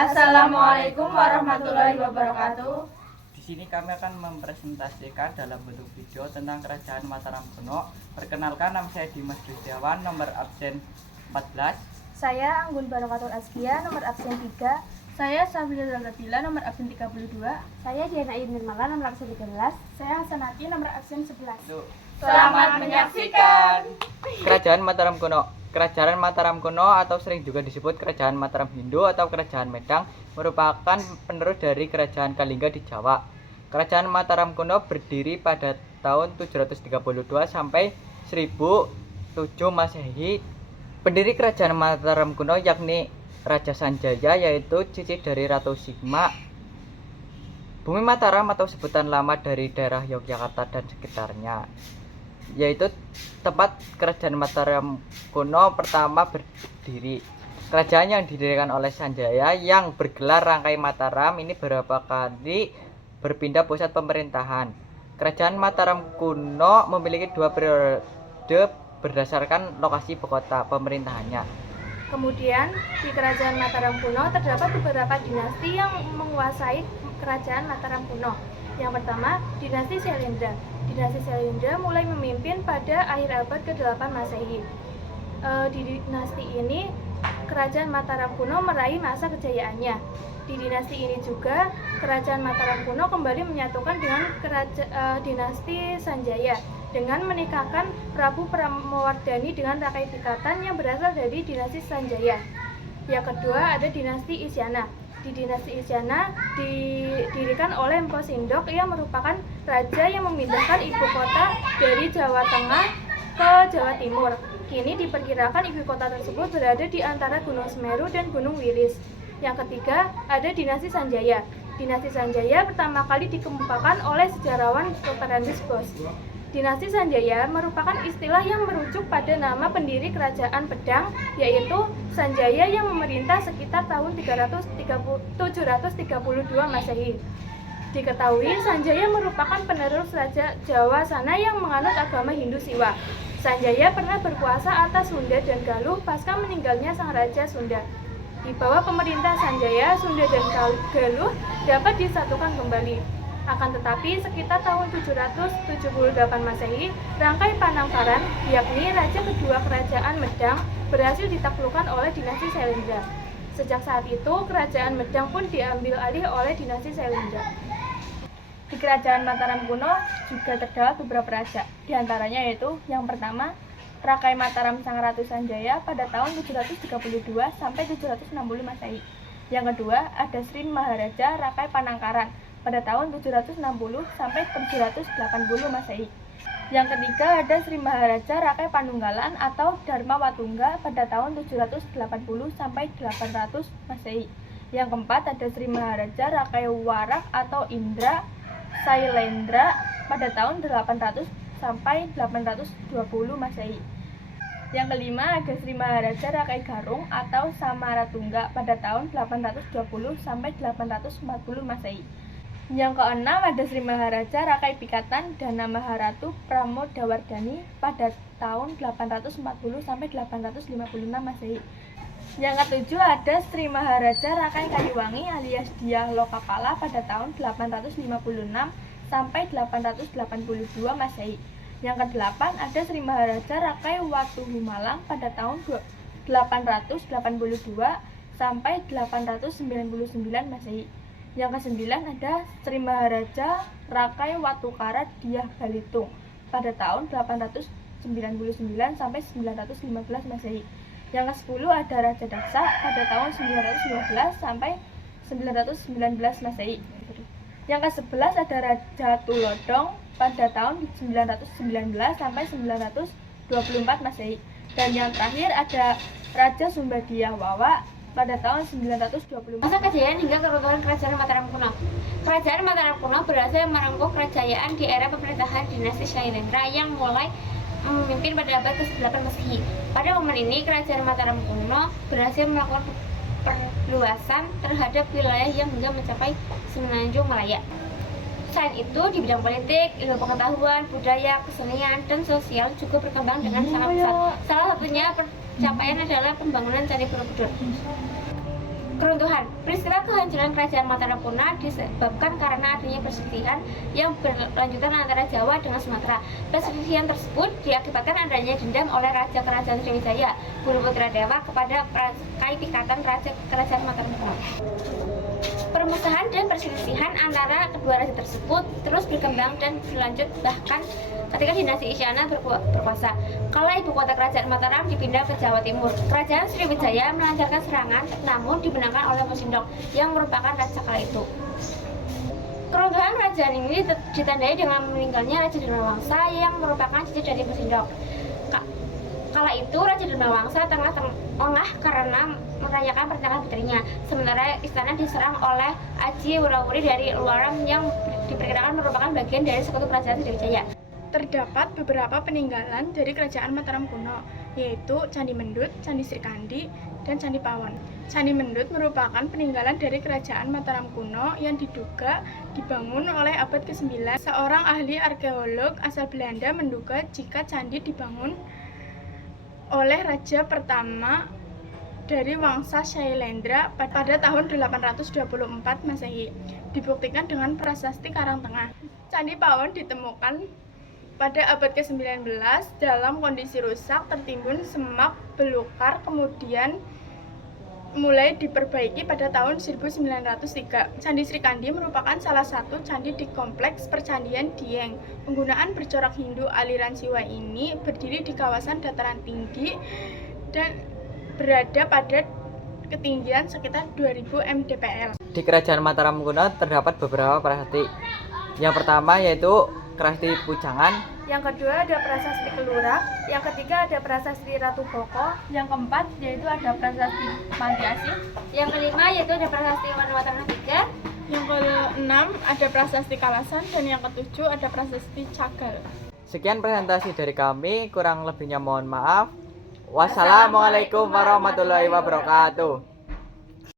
Assalamualaikum warahmatullahi wabarakatuh. Di sini kami akan mempresentasikan dalam bentuk video tentang Kerajaan Mataram kuno. Perkenalkan, nama saya Dimas Justiawan, nomor absen 14. Saya Anggun Barokatul Askia, nomor absen 3. Saya Sabila Zalgabila, nomor absen 32. Saya Diana Nirmala, nomor absen 13. Saya Hasanati, nomor absen 11. Selamat menyaksikan Kerajaan Mataram kuno. Kerajaan Mataram kuno atau sering juga disebut Kerajaan Mataram Hindu atau Kerajaan Medang merupakan penerus dari Kerajaan Kalingga di Jawa. Kerajaan Mataram kuno berdiri pada tahun 732 sampai 1007 Masehi. Pendiri Kerajaan Mataram kuno yakni Raja Sanjaya, yaitu cici dari Ratu Sigma. Bumi Mataram atau sebutan lama dari daerah Yogyakarta dan sekitarnya, yaitu tempat Kerajaan Mataram kuno pertama berdiri. Kerajaan yang didirikan oleh Sanjaya yang bergelar Rangkai Mataram ini beberapa kali berpindah pusat pemerintahan. Kerajaan Mataram kuno memiliki 2 periode berdasarkan lokasi ibu kota pemerintahannya. Kemudian di Kerajaan Mataram kuno terdapat beberapa dinasti yang menguasai Kerajaan Mataram kuno. Yang pertama, dinasti Syailendra. Dinasti Syailendra mulai memimpin pada akhir abad ke-8 Masehi. Di dinasti ini, Kerajaan Mataram kuno meraih masa kejayaannya. Di dinasti ini juga, Kerajaan Mataram kuno kembali menyatukan dengan dinasti Sanjaya dengan menikahkan Prabu Pramawardhani dengan Rakai Pikatan yang berasal dari dinasti Sanjaya. Yang kedua ada dinasti Isyana. Di dinasti Isyana didirikan oleh Empu Sindok yang merupakan raja yang memindahkan ibu kota dari Jawa Tengah ke Jawa Timur. Kini diperkirakan ibu kota tersebut berada di antara Gunung Semeru dan Gunung Wilis. Yang ketiga ada dinasti Sanjaya. Dinasti Sanjaya pertama kali dikemukakan oleh sejarawan Dr. Andes Bos. Dinasti Sanjaya merupakan istilah yang merujuk pada nama pendiri Kerajaan Pedang, yaitu Sanjaya yang memerintah sekitar tahun 732 Masehi. Diketahui Sanjaya merupakan penerus Raja Jawa Sana yang menganut agama Hindu Siwa. Sanjaya pernah berkuasa atas Sunda dan Galuh pasca meninggalnya sang Raja Sunda. Di bawah pemerintah Sanjaya, Sunda dan Galuh dapat disatukan kembali. Akan tetapi sekitar tahun 778 Masehi, Rangkai Panangkaran, yakni raja kedua Kerajaan Medang, berhasil ditaklukkan oleh dinasti Syailendra. Sejak saat itu, Kerajaan Medang pun diambil alih oleh dinasti Syailendra. Di Kerajaan Mataram kuno juga terdapat beberapa raja, diantaranya yaitu yang pertama, Rakai Mataram Sang Ratu Sanjaya pada tahun 732 sampai 760 Masehi. Yang kedua, ada Sri Maharaja Rakai Panangkaran pada tahun 760 sampai 780 Masehi. Yang ketiga ada Sri Maharaja Rakai Panunggalan atau Dharma Watungga pada tahun 780 sampai 800 Masehi. Yang keempat ada Sri Maharaja Rakai Warak atau Indra Sailendra pada tahun 800 sampai 820 Masehi. Yang kelima ada Sri Maharaja Rakai Garung atau Samaratungga pada tahun 820 sampai 840 Masehi. Yang keenam ada Sri Maharaja Rakai Pikatan Dana Maharatu Pramodawardhani pada tahun 840 sampai 855 Masehi. Yang ketujuh ada Sri Maharaja Rakai Kaliwangi alias Dyah Lokapala pada tahun 856 sampai 882 Masehi. Yang kedelapan ada Sri Maharaja Rakai Watuhumalang pada tahun 882 sampai 899 Masehi. Yang kesembilan ada Sri Maharaja Rakai Watukara Dyah Balitung pada tahun 899 sampai 915 Masehi. Yang ke-10 ada Raja Daksa pada tahun 915 sampai 919 Masehi. Yang ke-11 ada Raja Tulodong pada tahun 919 sampai 924 Masehi. Dan yang terakhir ada Raja Sumbadiyah Wawa pada tahun 924. Masa kejayaan hingga keruntuhan Kerajaan Mataram kuno. Kerajaan Mataram kuno berhasil merengkuh kerajaan di era pemerintahan dinasti Syailendra yang mulai memimpin pada abad ke-8 Masehi. Pada momen ini, Kerajaan Mataram kuno berhasil melakukan perluasan terhadap wilayah yang hingga mencapai Semenanjung Malaya. Selain itu, di bidang politik, ilmu pengetahuan, budaya, kesenian, dan sosial juga berkembang dengan sangat pesat. Salah satunya pencapaian adalah pembangunan Candi Borobudur. Keruntuhan. Peristiwa kehancuran kerajaan Mataram kuno disebabkan karena adanya perselisihan yang berlanjutan antara Jawa dengan Sumatera. Perselisihan tersebut diakibatkan adanya dendam oleh Raja Kerajaan Sriwijaya, Buluputradewa kepada Kai Pikatan Raja Kerajaan Mataram kuno. Permusuhan dan perselisihan antara kedua raja tersebut terus berkembang dan berlanjut bahkan ketika dinasti Isyana berkuasa. Kala ibu kota kerajaan Mataram dipindah ke Jawa Timur, kerajaan Sriwijaya melancarkan serangan namun dimenangkan oleh Musindok yang merupakan raja kala itu. Keruntuhan kerajaan ini ditandai dengan meninggalnya Raja Dharmawangsa yang merupakan cucu dari Musindok. Kala itu Raja Dharmawangsa tengah karena merayakan pernikahan putrinya, sementara istana diserang oleh Aji Wurawuri dari Luaram yang diperkirakan merupakan bagian dari sekutu kerajaan Sriwijaya. Terdapat beberapa peninggalan dari kerajaan Mataram kuno, yaitu Candi Mendut, Candi Srikandi, dan Candi Pawon. Candi Mendut merupakan peninggalan dari kerajaan Mataram kuno yang diduga dibangun oleh abad ke-9. Seorang ahli arkeolog asal Belanda menduga jika candi dibangun oleh raja pertama dari Wangsa Shailendra pada tahun 824 Masehi. Dibuktikan dengan prasasti Karangtengah. Candi Pawon ditemukan pada abad ke-19 dalam kondisi rusak, tertimbun semak belukar, kemudian mulai diperbaiki pada tahun 1903. Candi Srikandi merupakan salah satu candi di kompleks percandian Dieng. Penggunaan bercorak Hindu aliran Siwa ini berdiri di kawasan dataran tinggi dan berada pada ketinggian sekitar 2000 mdpl. Di kerajaan Mataram kuno terdapat beberapa prasasti. Yang pertama yaitu Prasasti Pujangan, Yang kedua ada prasasti Kelura, yang ketiga ada prasasti Ratu Boko, Yang keempat yaitu ada prasasti Manti Asih. Yang kelima yaitu ada prasasti Wanawatarna III. Yang keenam ada prasasti Kalasan, dan yang ketujuh ada prasasti Cagal. Sekian presentasi dari kami, kurang lebihnya mohon maaf. Wassalamualaikum warahmatullahi wabarakatuh.